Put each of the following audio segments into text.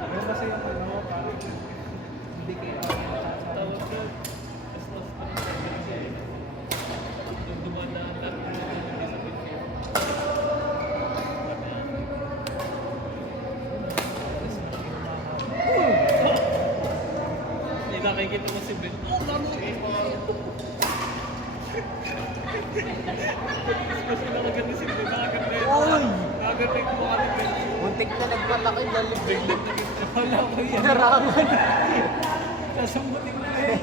Ano kasi yung ano, parang hindi kayo tawag yun. Yung dumadaan lang. Hindi nakikita mo si Ben. Kasi nakaganda si Ben. Nakaganda yun. Nakaganda yung mukha ni Ben. Muntik na nagpalaki lalim. Wala ko yan. Narangan. Sasambutin mo eh.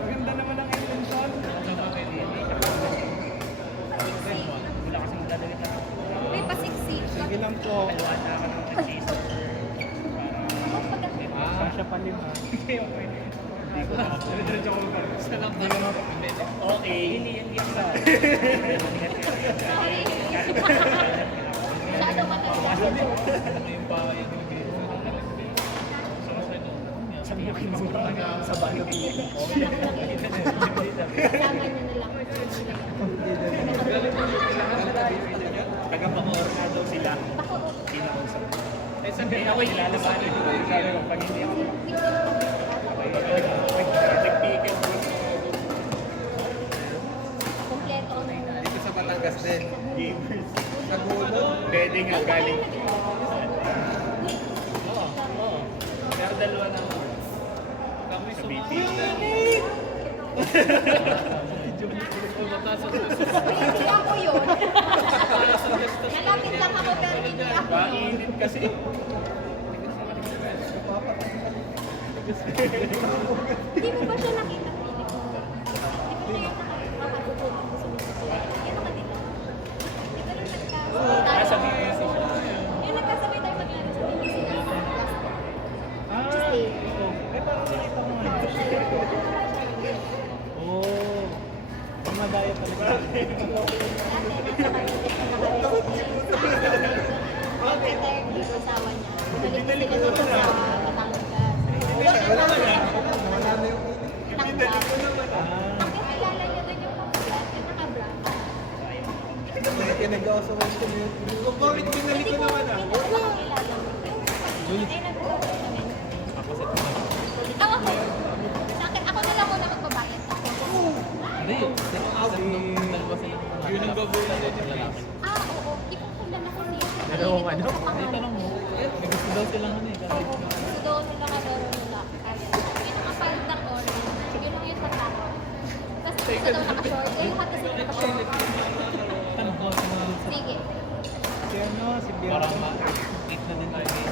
Maganda naman ang intention. Wala kasing dadali na. May pasiksik. Sige lang po. Kalwata ka ng cheese. Kasya pa lima. Hindi ko na. Diretso ko ba? Salam na lang ako. Okay. Hindi ako na. Sorry. Masyado matanda. Ano yung pa yung Sa balo. Kasama niyo na lang. Taga-Bacoor na daw sila. Kinausap. Eh, sabi ako yung lalabanin ko. Sabi ko, pag hindi ako nagpikil ko. Kompleto ang Dito sa Batangas din. Gamers. Sa Gulo. Pwede nga galing. Oo. Pero dalawa na ako. kami Sa sumama. BT. Hindi ako yun. Nalapit lang ako pero hindi ako yun. Mainit kasi. Hindi mo ba siya nakita? Hindi ko. Hindi ko na yung nakakatutulog ko sa mundo. Yan ako dito. Di ba nung Nasa nagkasabay BT siya. yung nagkasabay tayo maglaro sa BBC na last Tuesday. Eh, parang nakita ko nga. Oo. Pumadaya talaga. Asawa niya. Bumalik sila dito sa Batangas. Wala na yung Tanggap. Ang kilala niya doon yung pagkakas, yung nakabra. nag-aasa ko sa community. Bakit binalik ko naman ah? Kilala mo. Eh, nag-uusap kami. Ako po. Sa akin, ako na lang muna magbabayad. Hindi. Yun ang gagawin natin yung lalaki. Oo. Ipupundan ako niya. Pero ano? Ay, tanong mo. May gusto daw silang ano eh. Oo. Gusto daw nila kalaro nila. Yung nakapayot ng orange, yun lang yung tatlo. Tapos gusto daw naka-short. Eh, yung hati sila naka-short. Tanong ko sa mga sa... Sige. Si ano, si Bianca. Parang ma-complete na din tayo eh.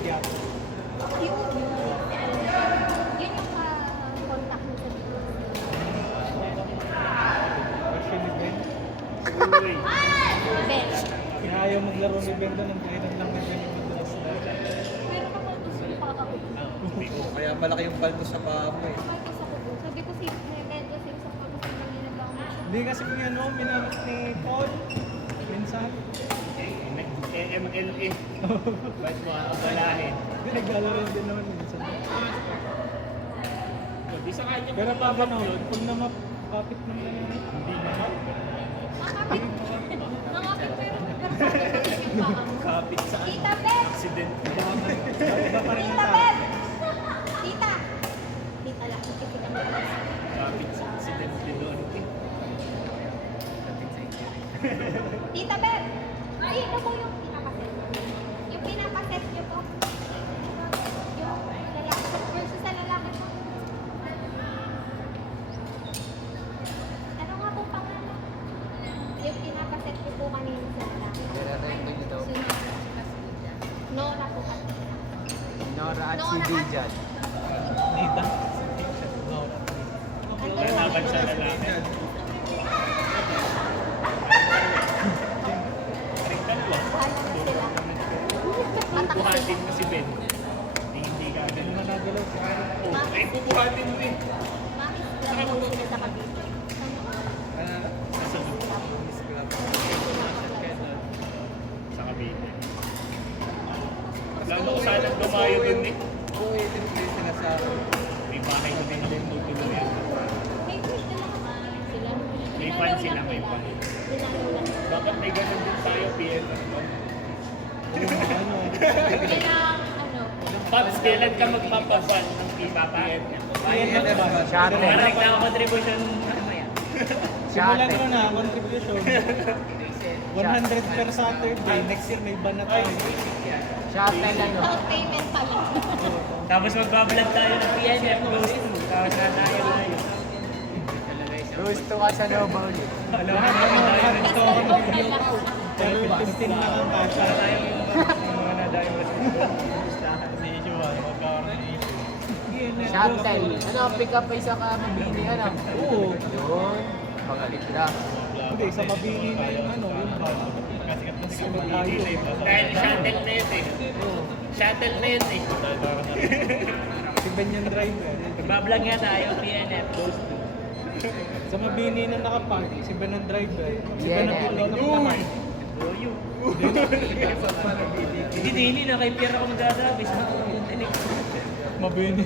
Yeah. Yun yung contact mo sa dito. Actually, Ben. Uy. Ben. Kaya ayaw maglaro ni Ben doon. Ang kailan lang ni Ben yung madalas na. Pero kapag gusto yung pakakabot. Kaya malaki yung balto sa paa mo eh. May gusto ko po. Sabi ko si Medyo sa isang pagkakas na ginagawa mo. Hindi kasi kung ano, minamit ni Paul. Minsan. MLA. Ba't mo akalahin? Hindi, naglalaro din naman minsan. Di sa kanya. Pero pag ano, pag namapapit naman yun. Hindi naman. Nakapit. Nakapit pero sabi ko yung paa mo. Kapit sa Tita Ben! accident. Iba pa rin Tita ang Ben! Tita! Tita lang. Tita lang. Kapit sa accident din doon. Tita Ben! Ay, ito po yung pinapaset. Yung pinapaset niyo po. Yung lalaki versus sa lalaki po. Ano nga po pangalan? Yung pinapaset niyo po kanina sa lalaki. Nire-rento niyo daw. Nora po kasi. Nora at si Nora at- Dijan. Nita. Pero laban sa lalaki. Ring dalawa. Bahala na sila. Patak Buhatin sila. mo si Ben. Hindi ka Hindi ganun. naman nagalaw si Ben. Oh, ay bubuhatin mo eh. Mami, lang po sila sa Cavite. Nasa sa Cavite. Plano ko sana dumayo din eh. Oo, ito yung sinasabi. may bahay na din din tutuluyan. May quiz na lang. Sila. May fan sila, may fan. Dapat may ganun din tayo, PN. Kailangan, ano, Pops, kailan ka magpapafan ng PN? Shuttle. Parang nakakontribution, ano yan? Simulan Shuttle. mo na, contribution. 100 per Saturday. Next year may ban na tayo. Shuttle ano. down payment pa lang. Tapos magbablog tayo ng PNF Ghost. Tapos na tayo. Gusto ka sa Nova ulit. Alam mo, tayo ng Kasi to. okay lang. Pero 15 na ang kasha. Tayo yung mga nadayo basketball. Si Juan, magkakaroon ng issue. Shuttle. Ano, pick up pa isa ka mabini ano? Oo. Yun. Pagalit na. Hindi, sa mabini na yung ano, yung ban. Kasikat na sikat tayo. Dahil shuttle na yun eh. Shuttle na yun eh. Si Benyan driver. Magbablog nga tayo, PNF Ghost. Sa mabini na nakapark, si Benyan driver. Si Yeah. Benyan pick up naman. Boyo. Hindi daily na kay Pierre ako magdadabis na. Mabini.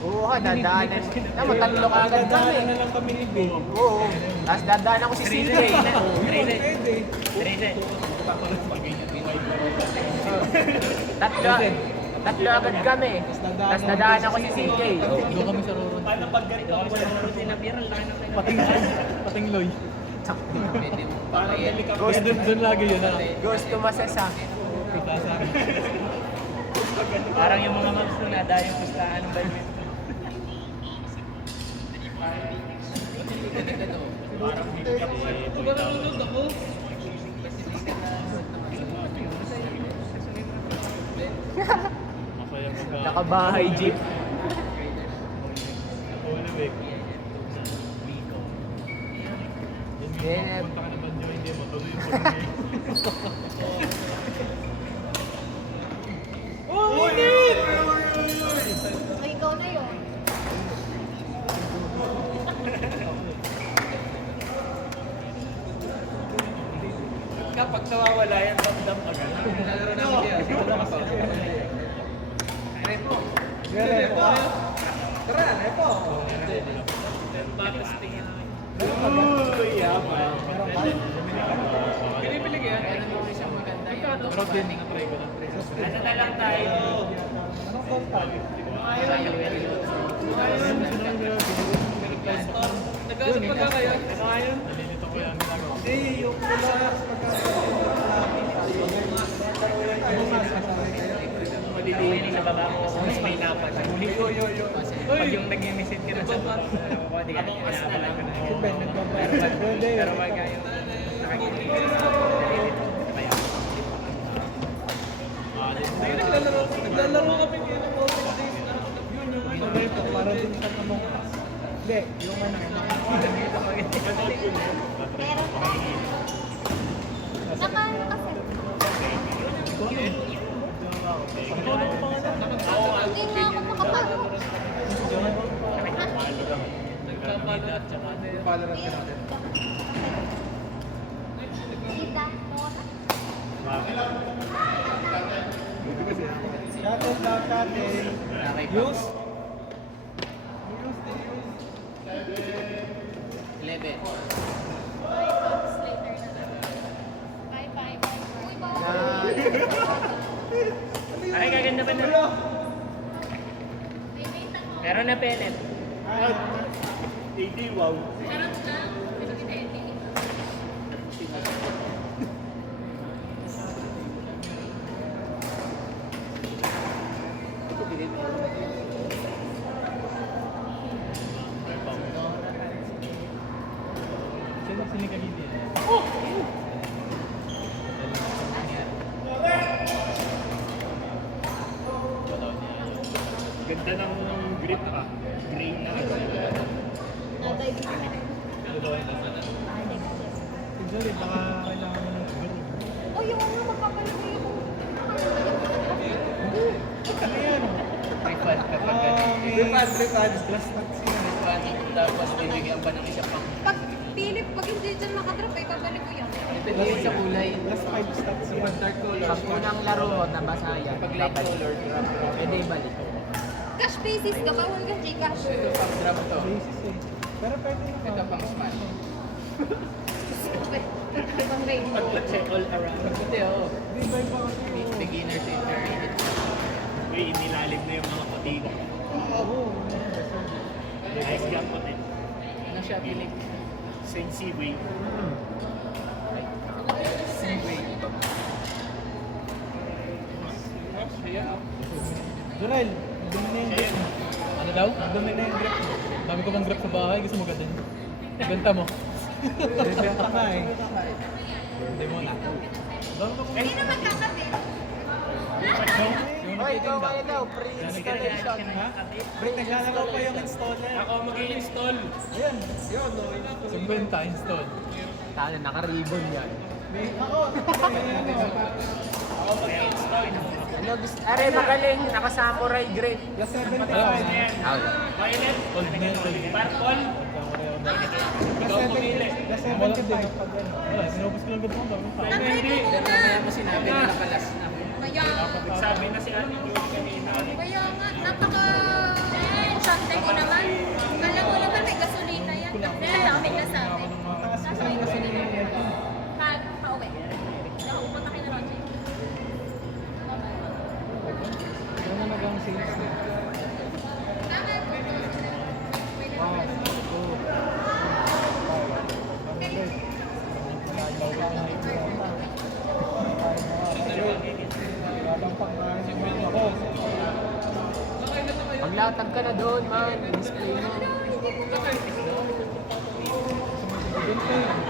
Oo ka, dadaanan. Tama, tatlo ka agad Dadaanan kami. na lang kami ni Ben. Oo. Tapos dadaan ako si CJ. Pwede. Tatlo agad kami. Tapos dadaan ako si CJ. Doon kami sa Roron. Paano pag ganito ako sa routine na Pierre? Laki na Pating Loy. Parang Ghost doon lagi yun ah. Ghost to masasa. Parang yung mga mags na nadayo yung pustahan ng badminton. Parang nanonood ako. Nakabahay jeep. Yeah. Ay, ikaw na yun. Kapag nawawala yan, damdam agad. Batas tingin. Pinipilig yan. Ano na lang tayo? Nag-asap pa ka kayo? Ano ngayon? Malilinig sa baba mo kung mas may napan. Pag yung nag-imisit ka na sa baba, hindi ka kinaabalan ko na yun. Pero pag yung nakakinig ka sa baba, kaya. Naglalaro kami ngayon ng Golden Days na yun yung ano, para din sa kamong. Hindi, yung ano. Meron pa. Nakaano kasi. Hindi na ako makapalo. Nagpapala at saka Tita, Shuttle daw, shuttle. Use. 11. Bye-bye. Uy, Na, bye. Ay, gaganda ba na? Meron na pellet. Wow. Ganda ng grip ah. Gray na. Nabay ko. Actually, baka kailangan mo ng siguro. Oh, yung ano, magpapalagay ako. Ano yan? Refund kapag Refund. Glass tax yun. refund. Tapos bibigyan pa ng isa pang Pag Philip, pag hindi dyan nakadrop, eh, babalik ko yan. Depende yun sa kulay. Last 5 stats yan. Pag unang laro mo, nabasa yan. Pag light babalik. color, Pwede ibalik. Cash basis ka, bawal ka Gcash. ito pang drop to. Basis eh. Pero pwede naman. Ito pang smart. Ibang rainbow. Pag-check all around. Ito oh. Di ba iba kasi Beginner to intermediate. Uy, inilalim na yung mga puti. Oo. Ice gap puti. Ano siya, Philip? Same seaway. Seaway. Jorel, dumi na yung grip mo. Ano daw? Dumi na yung grip mo. Dami ko bang grab sa bahay, gusto mo gadan? Benta mo. Bibenta ka eh. Hindi mo na. Sino magkakape? Hoy, ikaw kayo daw, pre-installation. Ha? Naglalaro pa yung installer. Ako mag-i-install. Ayan. Yun, no. Install. 50 install. Talo, naka-ribbon yan. Ako. Ako mag-i-install. Ano gusto? Are, magaling, naka-samurai grade. Plus 75. Ayan. Violet. Old metal. Purple. Plus 70. Plus 75 pag ano. Wala, sinubos ko lang ganda mo. Nag-ready mo na. Kaya mo sinabi na nakalas na. Kaya, Sabi na si Ate Julie kanina. kaya nga, napaka-shante ko naman. Alam mo naman may gasolina yan. Ang dami nasabi. Taas kasi yung gasolina yan. Pag pauwi. Pupunta kayo na Roger. Ano nagang sales na? Wow. 200. Labang pangkain yung mga ako. Maglatag ka na doon, man. Display mo. Hindi ko Sumunod din kayo.